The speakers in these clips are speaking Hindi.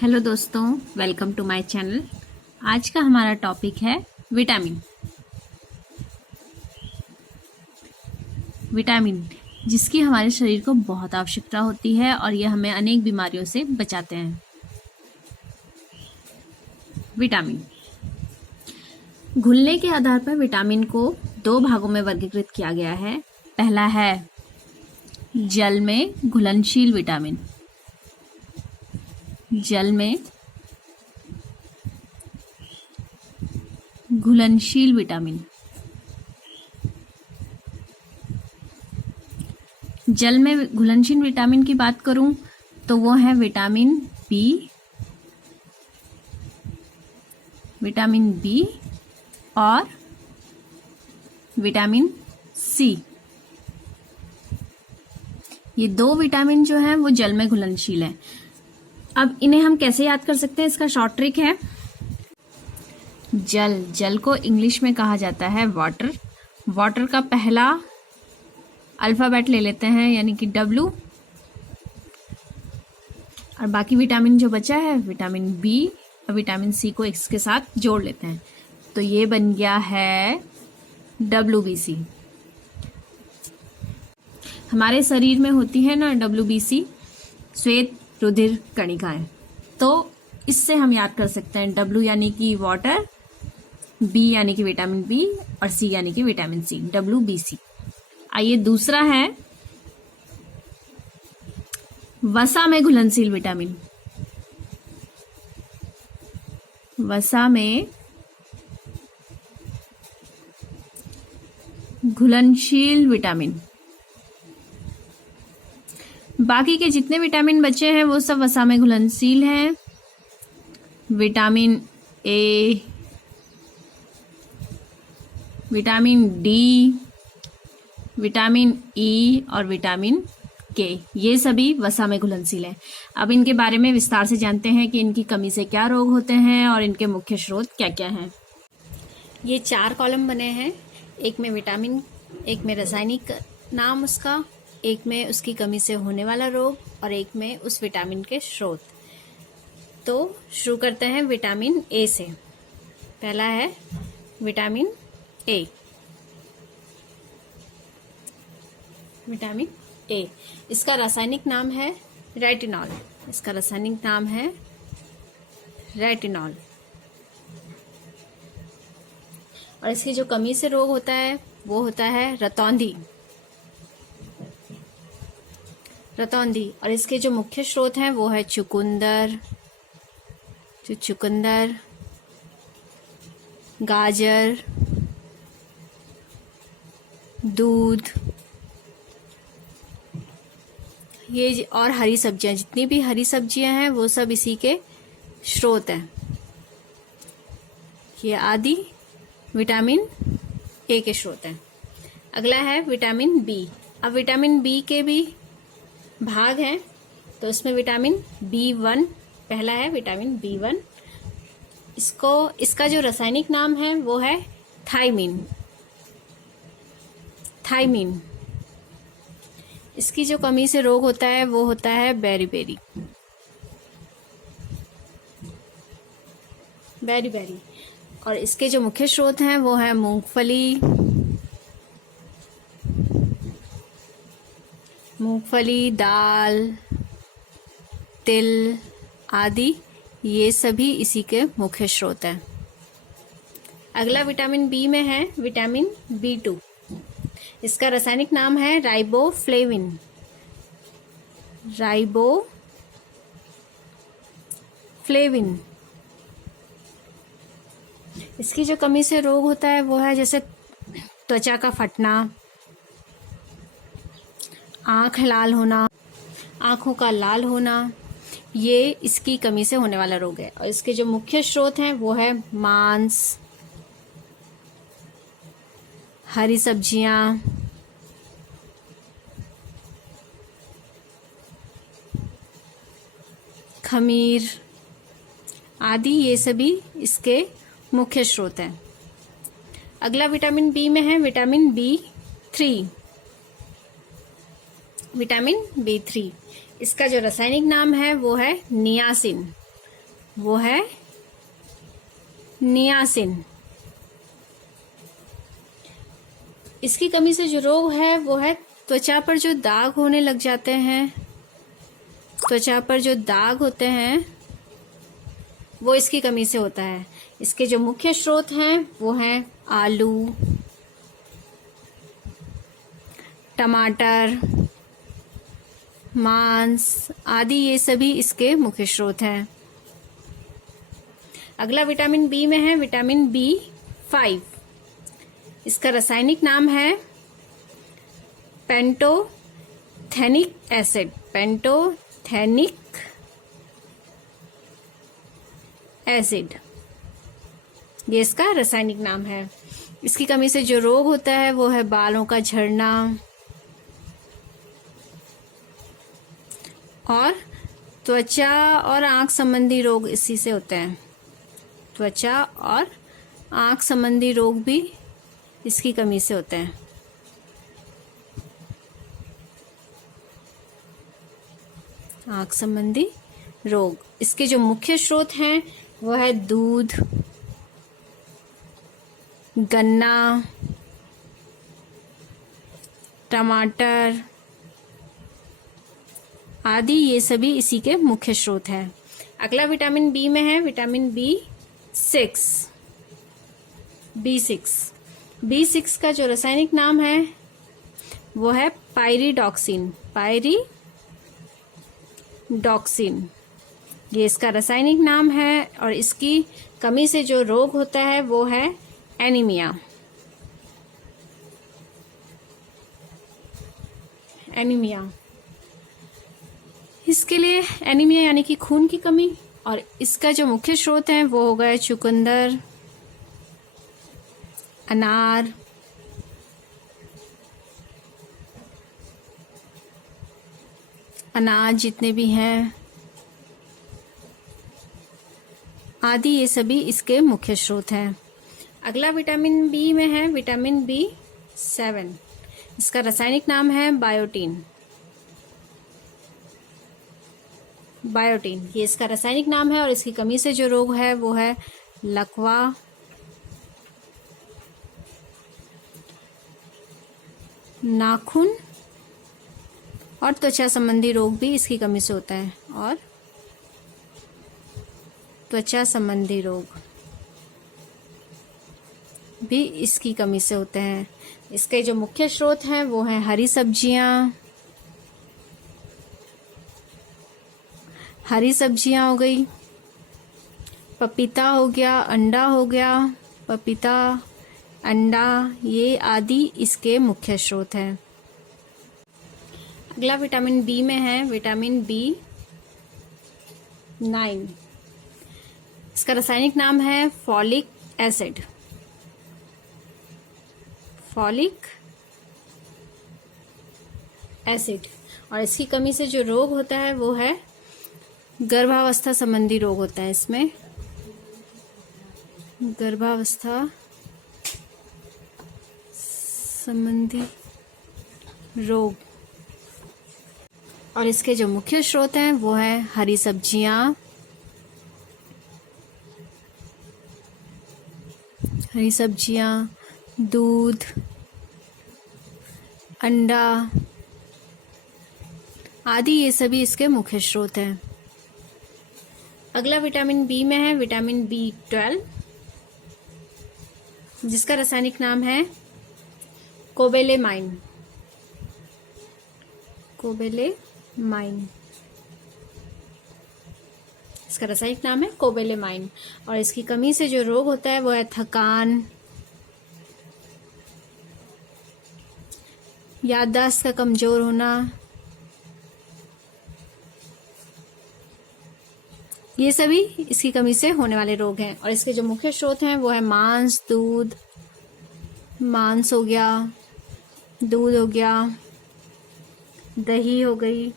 हेलो दोस्तों, वेलकम टू माय चैनल। आज का हमारा टॉपिक है विटामिन। विटामिन जिसकी हमारे शरीर को बहुत आवश्यकता होती है और यह हमें अनेक बीमारियों से बचाते हैं। विटामिन घुलने के आधार पर विटामिन को दो भागों में वर्गीकृत किया गया है। पहला है जल में घुलनशील विटामिन। जल में घुलनशील विटामिन। जल में घुलनशील विटामिन की बात करूं तो वो है विटामिन बी और विटामिन सी। ये दो विटामिन जो हैं वो जल में घुलनशील हैं। अब इन्हें हम कैसे याद कर सकते हैं, इसका शॉर्ट ट्रिक है जल को इंग्लिश में कहा जाता है वाटर। वाटर का पहला अल्फाबेट ले लेते हैं यानी कि W, और बाकी विटामिन जो बचा है विटामिन बी और विटामिन सी को इसके साथ जोड़ लेते हैं, तो ये बन गया है WBC। हमारे शरीर में होती है ना WBC, श्वेत रुधिर कणिकाएं। तो इससे हम याद कर सकते हैं W यानी कि वाटर, B यानी कि विटामिन बी और C यानी कि विटामिन सी, WBC। आइए दूसरा है वसा में घुलनशील विटामिन। वसा में घुलनशील विटामिन। बाकी के जितने विटामिन बचे हैं वो सब वसा में घुलनशील हैं। Vitamin A, vitamin D, vitamin E और विटामिन के, ये सभी वसा में घुलनशील हैं। अब इनके बारे में विस्तार से जानते हैं कि इनकी कमी से क्या रोग होते हैं और इनके मुख्य स्रोत क्या क्या हैं। ये 4 कॉलम बने हैं, एक में विटामिन, एक में रासायनिक नाम उसका, एक में उसकी कमी से होने वाला रोग और एक में उस विटामिन के स्रोत। तो शुरू करते हैं विटामिन ए से। पहला है विटामिन ए। विटामिन ए, इसका रासायनिक नाम है रेटिनॉल। इसका रासायनिक नाम है रेटिनॉल। और इसकी जो कमी से रोग होता है वो होता है रतौंधी। और इसके जो मुख्य स्रोत हैं वो है चुकंदर, गाजर, दूध, ये और हरी सब्जियां। जितनी भी हरी सब्जियां हैं वो सब इसी के स्रोत हैं। ये आदि विटामिन ए के स्रोत हैं। अगला है विटामिन बी। अब विटामिन बी के भी भाग हैं, तो इसमें विटामिन B1 पहला है, विटामिन B1। इसका जो रासायनिक नाम है वो है थायमीन। इसकी जो कमी से रोग होता है वो होता है बेरी। और इसके जो मुख्य स्रोत हैं वो है मूंगफली, दाल, तिल आदि, ये सभी इसी के मुख्य स्रोत हैं। अगला विटामिन बी में है विटामिन B2। इसका रासायनिक नाम है राइबोफ्लेविन। इसकी जो कमी से रोग होता है वो है जैसे त्वचा का फटना, आंखों का लाल होना, ये इसकी कमी से होने वाला रोग है। और इसके जो मुख्य स्रोत हैं वो है मांस, हरी सब्जियां, खमीर आदि, ये सभी इसके मुख्य स्रोत हैं। अगला विटामिन बी में है विटामिन B3। विटामिन B3, इसका जो रासायनिक नाम है वो है नियासिन। वो है नियासिन। इसकी कमी से जो रोग है वो है त्वचा पर जो दाग होने लग जाते हैं, त्वचा पर जो दाग होते हैं वो इसकी कमी से होता है। इसके जो मुख्य स्रोत हैं वो हैं आलू, टमाटर, मांस आदि, ये सभी इसके मुख्य स्रोत हैं। अगला विटामिन बी में है विटामिन B5। इसका रासायनिक नाम है पेंटोथेनिक एसिड। पेंटोथेनिक एसिड ये इसका रासायनिक नाम है। इसकी कमी से जो रोग होता है वो है बालों का झड़ना और त्वचा और आंख संबंधी रोग इसी से होते हैं। त्वचा और आंख संबंधी रोग भी इसकी कमी से होते हैं। आंख संबंधी रोग, इसके जो मुख्य स्रोत हैं वो है दूध, गन्ना, टमाटर आदि, ये सभी इसी के मुख्य स्रोत हैं। अगला विटामिन बी में है विटामिन B6। B6 का जो रासायनिक नाम है वो है पायरिडॉक्सिन। पायरिडॉक्सिन ये इसका रासायनिक नाम है और इसकी कमी से जो रोग होता है वो है एनीमिया। इसके लिए एनीमिया यानी कि खून की कमी, और इसका जो मुख्य स्रोत है वो हो गए चुकंदर, अनार, अनाज जितने भी हैं आदि, ये सभी इसके मुख्य स्रोत हैं। अगला विटामिन बी में है विटामिन B7। इसका रासायनिक नाम है बायोटीन। ये इसका रासायनिक नाम है और इसकी कमी से जो रोग है वो है लकवा, नाखून और त्वचा संबंधी रोग भी इसकी कमी से होता है। और त्वचा संबंधी रोग भी इसकी कमी से होते हैं। इसके जो मुख्य स्रोत हैं वो हैं हरी सब्जियां हो गई, पपीता हो गया, अंडा हो गया, पपीता, अंडा, ये आदि इसके मुख्य स्रोत हैं। अगला विटामिन बी में है विटामिन B9। इसका रासायनिक नाम है फॉलिक एसिड। और इसकी कमी से जो रोग होता है वो है गर्भावस्था संबंधी रोग होता है। इसमें गर्भावस्था संबंधी रोग, और इसके जो मुख्य स्रोत हैं वो है हरी सब्जियां, दूध, अंडा आदि, ये सभी इसके मुख्य स्रोत हैं। अगला विटामिन बी में है विटामिन B12, जिसका रासायनिक नाम है कोबेलेमाइन। इसका रासायनिक नाम है कोबेलेमाइन, और इसकी कमी से जो रोग होता है वो है थकान, याददाश्त का कमजोर होना, ये सभी इसकी कमी से होने वाले रोग हैं। और इसके जो मुख्य स्रोत हैं वो है मांस, दूध, मांस हो गया, दूध हो गया, दही हो गई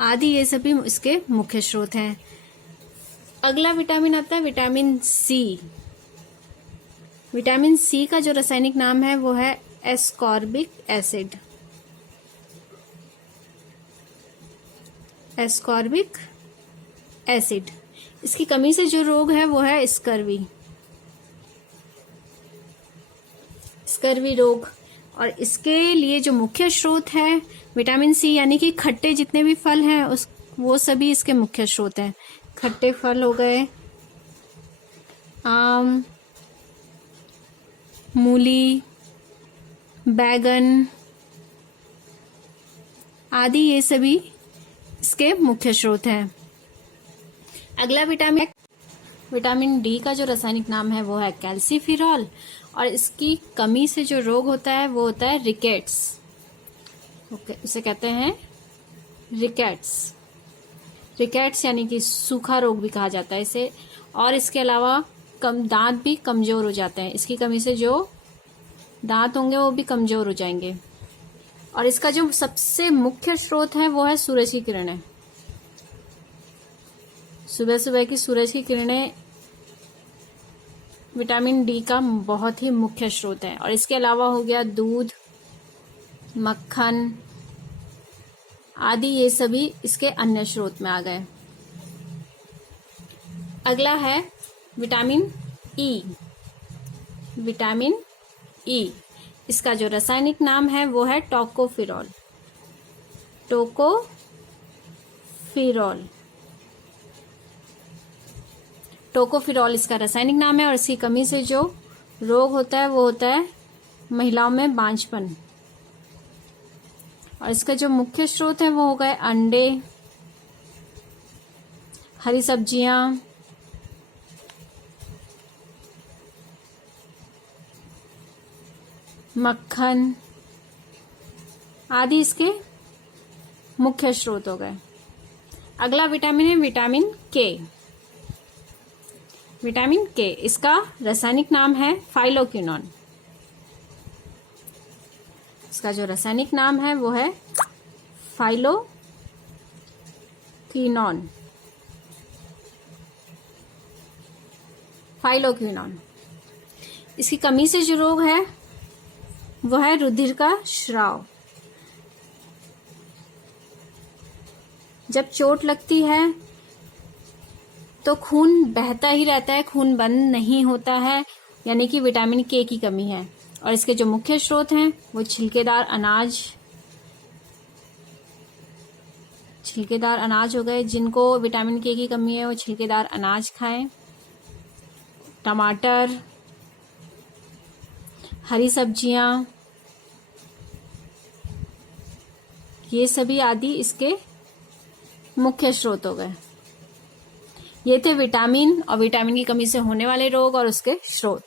आदि, ये सभी इसके मुख्य स्रोत हैं। अगला विटामिन आता है विटामिन सी। विटामिन सी का जो रासायनिक नाम है वो है एस्कॉर्बिक एसिड। एसिड। इसकी कमी से जो रोग है वो है स्कर्वी, स्कर्वी रोग। और इसके लिए जो मुख्य स्रोत है विटामिन सी, यानी कि खट्टे जितने भी फल हैं वो सभी इसके मुख्य स्रोत हैं। खट्टे फल हो गए, आम, मूली, बैगन आदि, ये सभी इसके मुख्य स्रोत हैं। अगला विटामिन डी का जो रासायनिक नाम है वो है कैल्सीफिरॉल, और इसकी कमी से जो रोग होता है वो होता है रिकेट्स। ओके, उसे कहते हैं रिकेट्स। रिकेट्स यानी कि सूखा रोग भी कहा जाता है इसे। और इसके अलावा दांत भी कमजोर हो जाते हैं। इसकी कमी से जो दांत होंगे वो भी कमजोर हो जाएंगे। और इसका जो सबसे मुख्य स्रोत है वो है सूरज की किरणें। सुबह सुबह की सूरज की किरणें विटामिन डी का बहुत ही मुख्य स्रोत है। और इसके अलावा हो गया दूध, मक्खन आदि, ये सभी इसके अन्य स्रोत में आ गए। अगला है विटामिन ई। विटामिन ई, इसका जो रासायनिक नाम है वो है टोकोफिरॉल। टोकोफिरॉल, टोकोफिरॉल इसका रासायनिक नाम है। और इसकी कमी से जो रोग होता है वो होता है महिलाओं में बांझपन। और इसका जो मुख्य स्रोत है वो हो गए अंडे, हरी सब्जियां, मक्खन आदि इसके मुख्य स्रोत हो गए। अगला विटामिन है विटामिन के। विटामिन के, इसका रासायनिक नाम है फाइलोक्विनोन। इसका जो रासायनिक नाम है वो है फाइलोक्विनोन। फाइलोक्विनोन। इसकी कमी से जो रोग है वो है रुधिर का स्राव। जब चोट लगती है तो खून बहता ही रहता है, खून बंद नहीं होता है, यानी कि विटामिन के की कमी है। और इसके जो मुख्य स्रोत हैं वो छिलकेदार अनाज हो गए। जिनको विटामिन के की कमी है वो छिलकेदार अनाज खाएं। टमाटर, हरी सब्जियां, ये सभी आदि इसके मुख्य स्रोत हो गए। ये थे विटामिन और विटामिन की कमी से होने वाले रोग और उसके स्रोत।